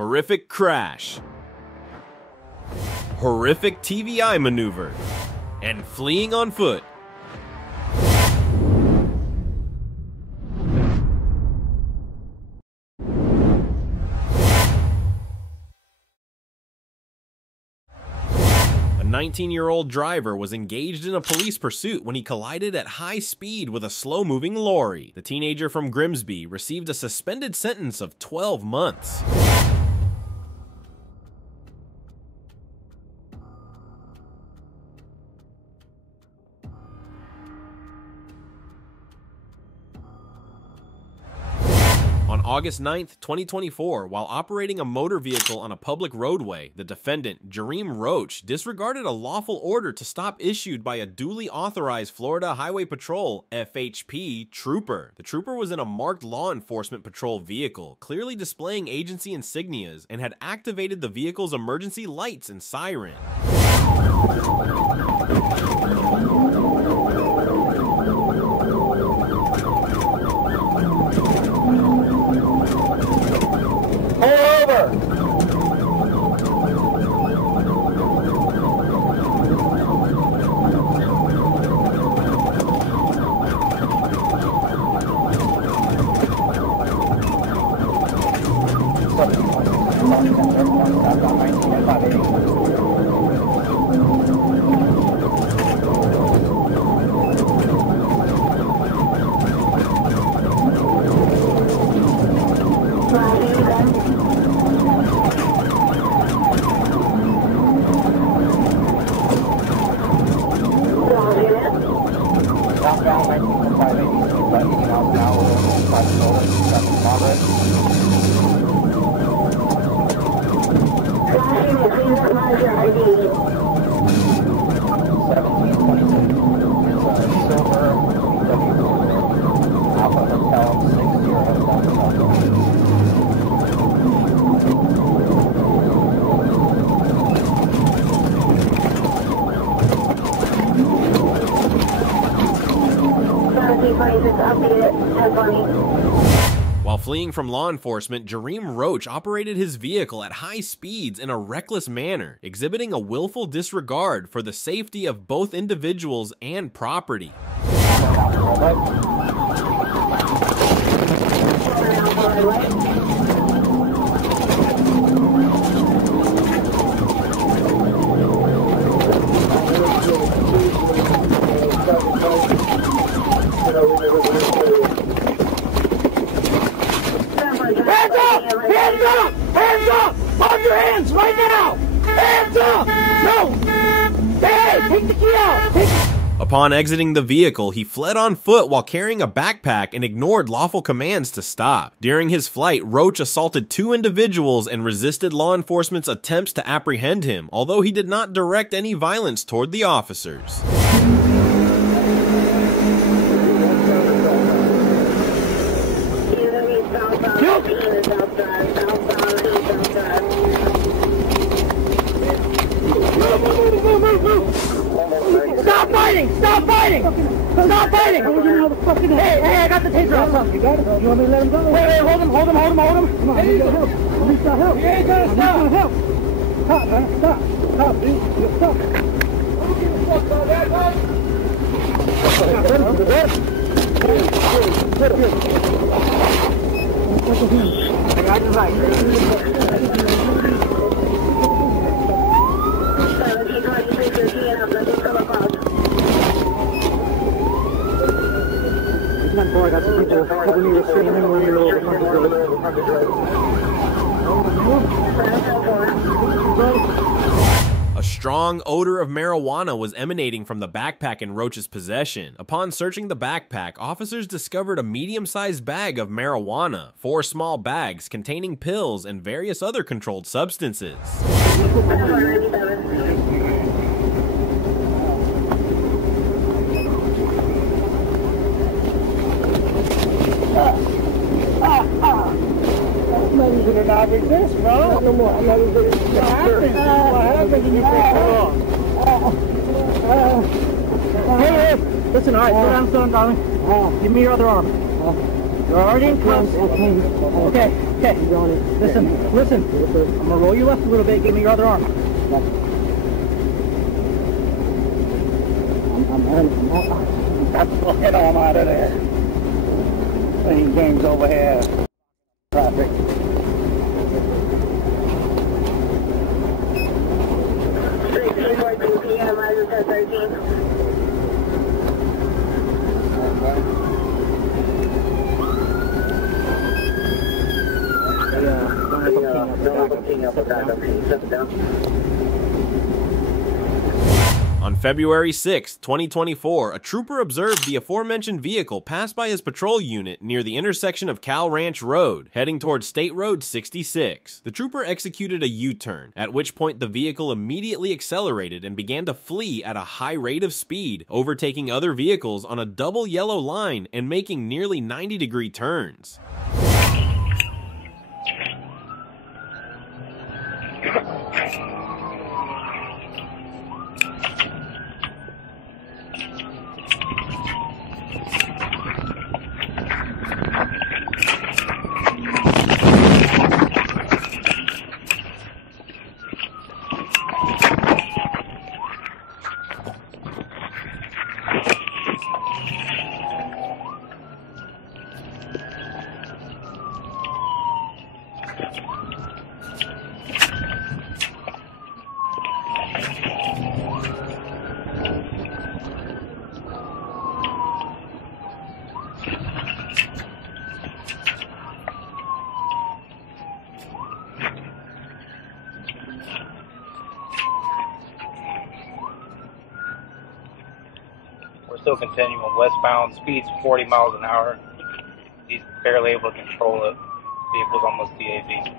Horrific crash, horrific TVI maneuver, and fleeing on foot. A 19-year-old driver was engaged in a police pursuit when he collided at high speed with a slow-moving lorry. The teenager from Grimsby received a suspended sentence of 12 months. On August 9th, 2024, while operating a motor vehicle on a public roadway, the defendant, Jareem Roach, disregarded a lawful order to stop issued by a duly authorized Florida Highway Patrol (FHP) trooper. The trooper was in a marked law enforcement patrol vehicle, clearly displaying agency insignias, and had activated the vehicle's emergency lights and siren. While fleeing from law enforcement, Jareem Roach operated his vehicle at high speeds in a reckless manner, exhibiting a willful disregard for the safety of both individuals and property. Hands up! Hands up! On your hands right now! Hands up! No! Hey, take the key out! Upon exiting the vehicle, he fled on foot while carrying a backpack and ignored lawful commands to stop. During his flight, Roach assaulted 2 individuals and resisted law enforcement's attempts to apprehend him, although he did not direct any violence toward the officers. Stop fighting! Stop fighting! Stop fighting! Hey, I got the taser out. You got it? You want me to let him go? Wait, hold him. Come on, I need to help. I need to help. You ain't gonna stop. Help. Stop, man. Stop, dude. Stop. Don't give a fuck about that, man. I got you right. I got some people helping me restrain him when you're A strong odor of marijuana was emanating from the backpack in Roach's possession. Upon searching the backpack, officers discovered a medium-sized bag of marijuana, 4 small bags containing pills and various other controlled substances. You're not resist, bro. No more. I'm not resisting. What happened? What happened when you picked her off? Hey, listen, all right, slow down, darling. Give me your other arm. You're already in cuffs. Okay. Okay. Listen. I'm gonna roll you left a little bit. Give me your other arm. I'm fucking arm out of there. Playing games over here. Traffic. On February 6, 2024, a trooper observed the aforementioned vehicle pass by his patrol unit near the intersection of Cal Ranch Road, heading towards State Road 66. The trooper executed a U-turn, at which point the vehicle immediately accelerated and began to flee at a high rate of speed, overtaking other vehicles on a double yellow line and making nearly 90-degree turns. We're still continuing westbound, speeds 40 miles an hour. He's barely able to control it. Vehicle's almost DAV.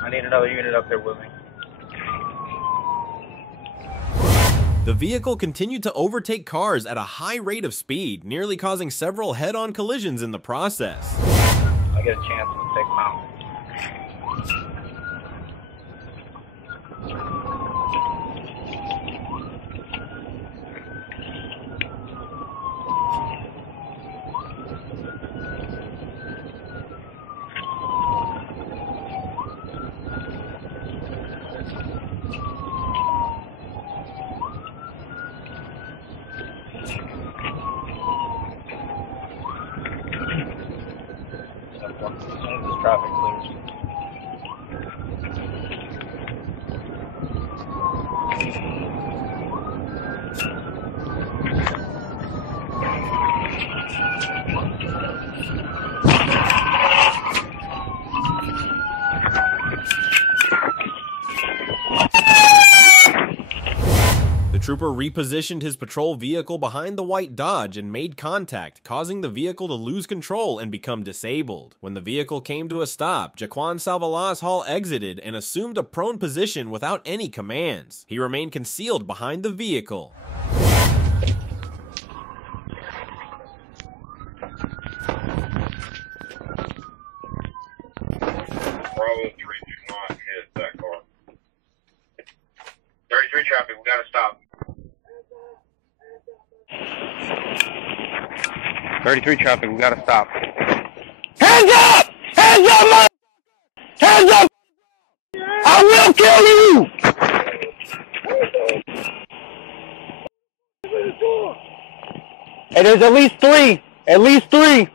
I need another unit up there with me. The vehicle continued to overtake cars at a high rate of speed, nearly causing several head-on collisions in the process. I get a chance to take them out. As soon as this traffic clears. The trooper repositioned his patrol vehicle behind the white Dodge and made contact, causing the vehicle to lose control and become disabled. When the vehicle came to a stop, Jaquan Salvalas Hall exited and assumed a prone position without any commands. He remained concealed behind the vehicle. Bravo 3, do not hit that car. 33 traffic, we gotta stop. 33 traffic, we gotta stop. Hands up! Hands up, man! Hands up! I will kill you! Hey, there's at least three. At least three.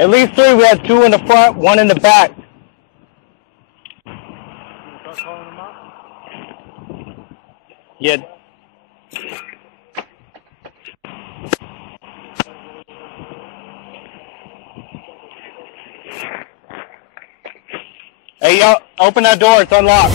At least three. We had two in the front, one in the back. Yeah. Hey, yo, open that door. It's unlocked.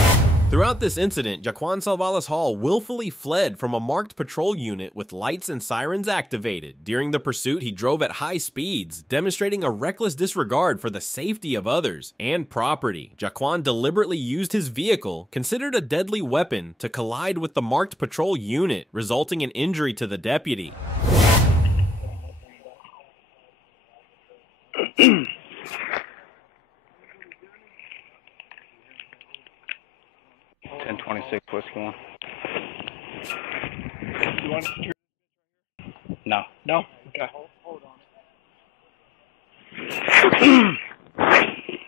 Throughout this incident, Jaquan Salvalas Hall willfully fled from a marked patrol unit with lights and sirens activated. During the pursuit, he drove at high speeds, demonstrating a reckless disregard for the safety of others and property. Jaquan deliberately used his vehicle, considered a deadly weapon, to collide with the marked patrol unit, resulting in injury to the deputy. 1026 Whiskey 1. You want to? No. No? Okay.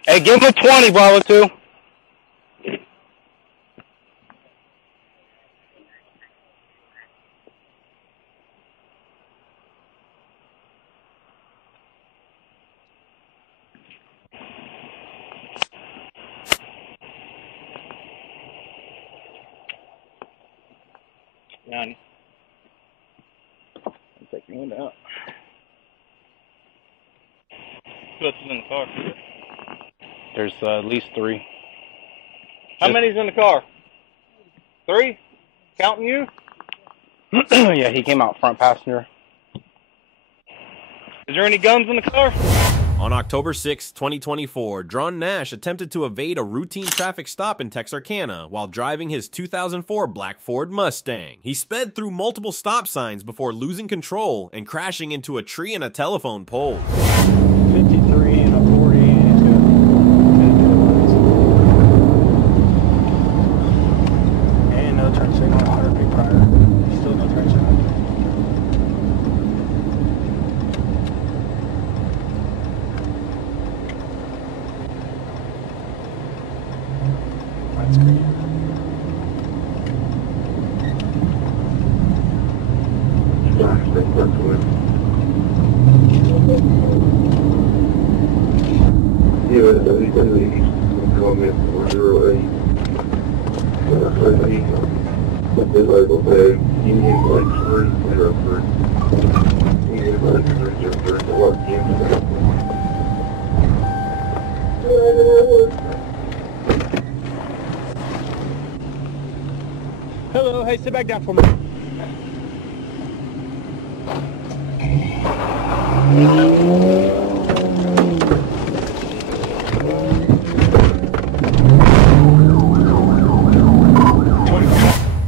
Hey, give him a 20, Bravo 2. None. I'm taking one out. Who else is in the car? There's at least 3. How many's in the car? 3? Counting you? Yeah, he came out front passenger. Is there any guns in the car? On October 6, 2024, Drawn Nash attempted to evade a routine traffic stop in Texarkana while driving his 2004 black Ford Mustang. He sped through multiple stop signs before losing control and crashing into a tree and a telephone pole. 53 and a 40 and no turn signal, 100 feet prior. Still no turn signal. That's great. Hello, hey, sit back down for me.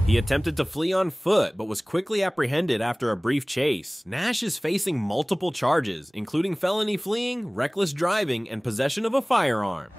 He attempted to flee on foot, but was quickly apprehended after a brief chase. Nash is facing multiple charges, including felony fleeing, reckless driving, and possession of a firearm.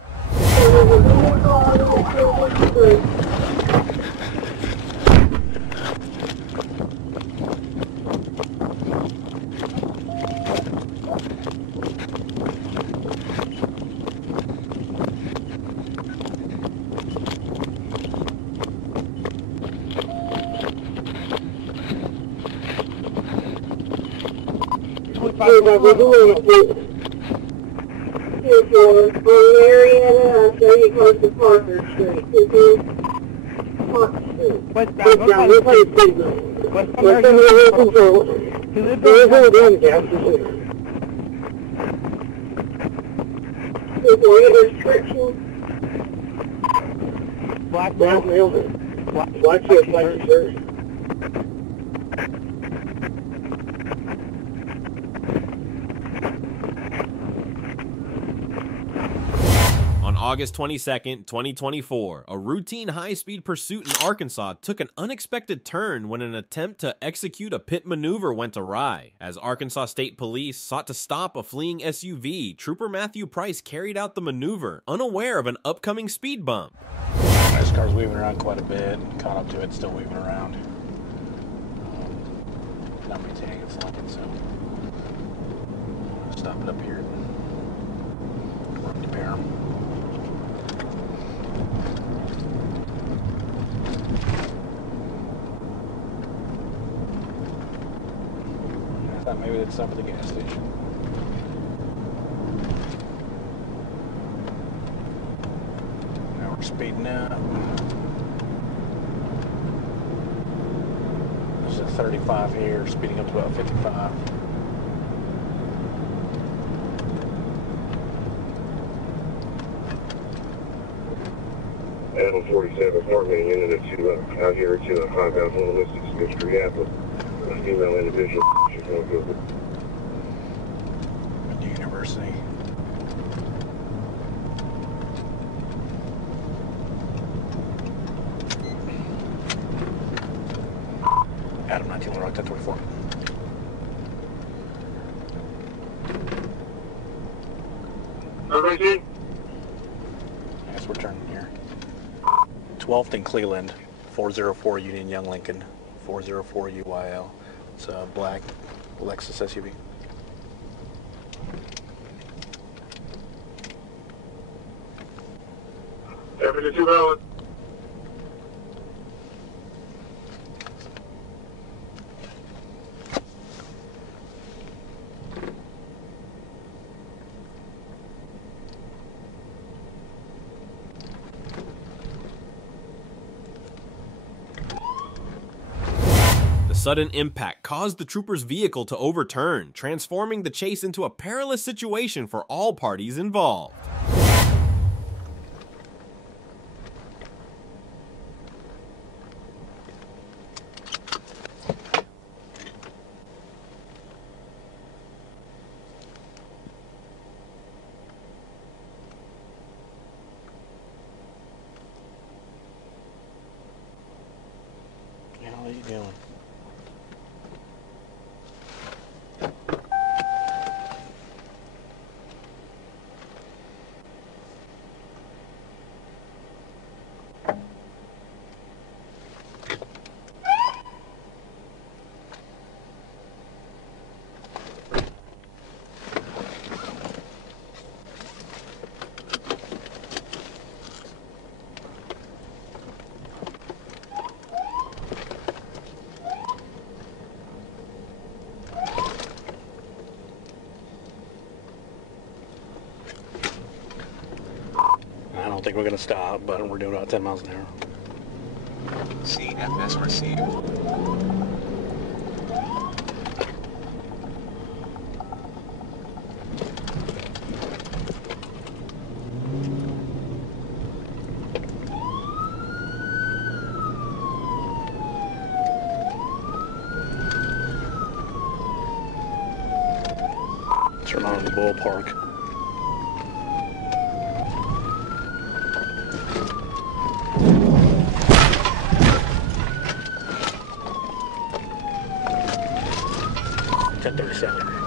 On August 22nd, 2024, a routine high-speed pursuit in Arkansas took an unexpected turn when an attempt to execute a pit maneuver went awry. As Arkansas State Police sought to stop a fleeing SUV, Trooper Matthew Price carried out the maneuver, unaware of an upcoming speed bump. This car's weaving around quite a bit, caught up to it, still weaving around. Not maintaining its line, so stop it up here. Repair them. I thought maybe they'd stop at the gas station. Now we're speeding up. There's a 35 here, speeding up to about 55. Adam 47, apartment unit out here to 5006 Mr. Yapple. A female individual. She's going to go. University. Adam 19, Rock 1024. Everybody? Yes, we're turning here. 12th and Cleveland, 404 Union Young Lincoln, 404 UYL. It's a black Lexus SUV. Everybody 2 valid. The sudden impact caused the trooper's vehicle to overturn, transforming the chase into a perilous situation for all parties involved. How are you doing? I don't think we're going to stop, but we're doing about 10 miles an hour. CFS received. Turn on the ballpark. At 37.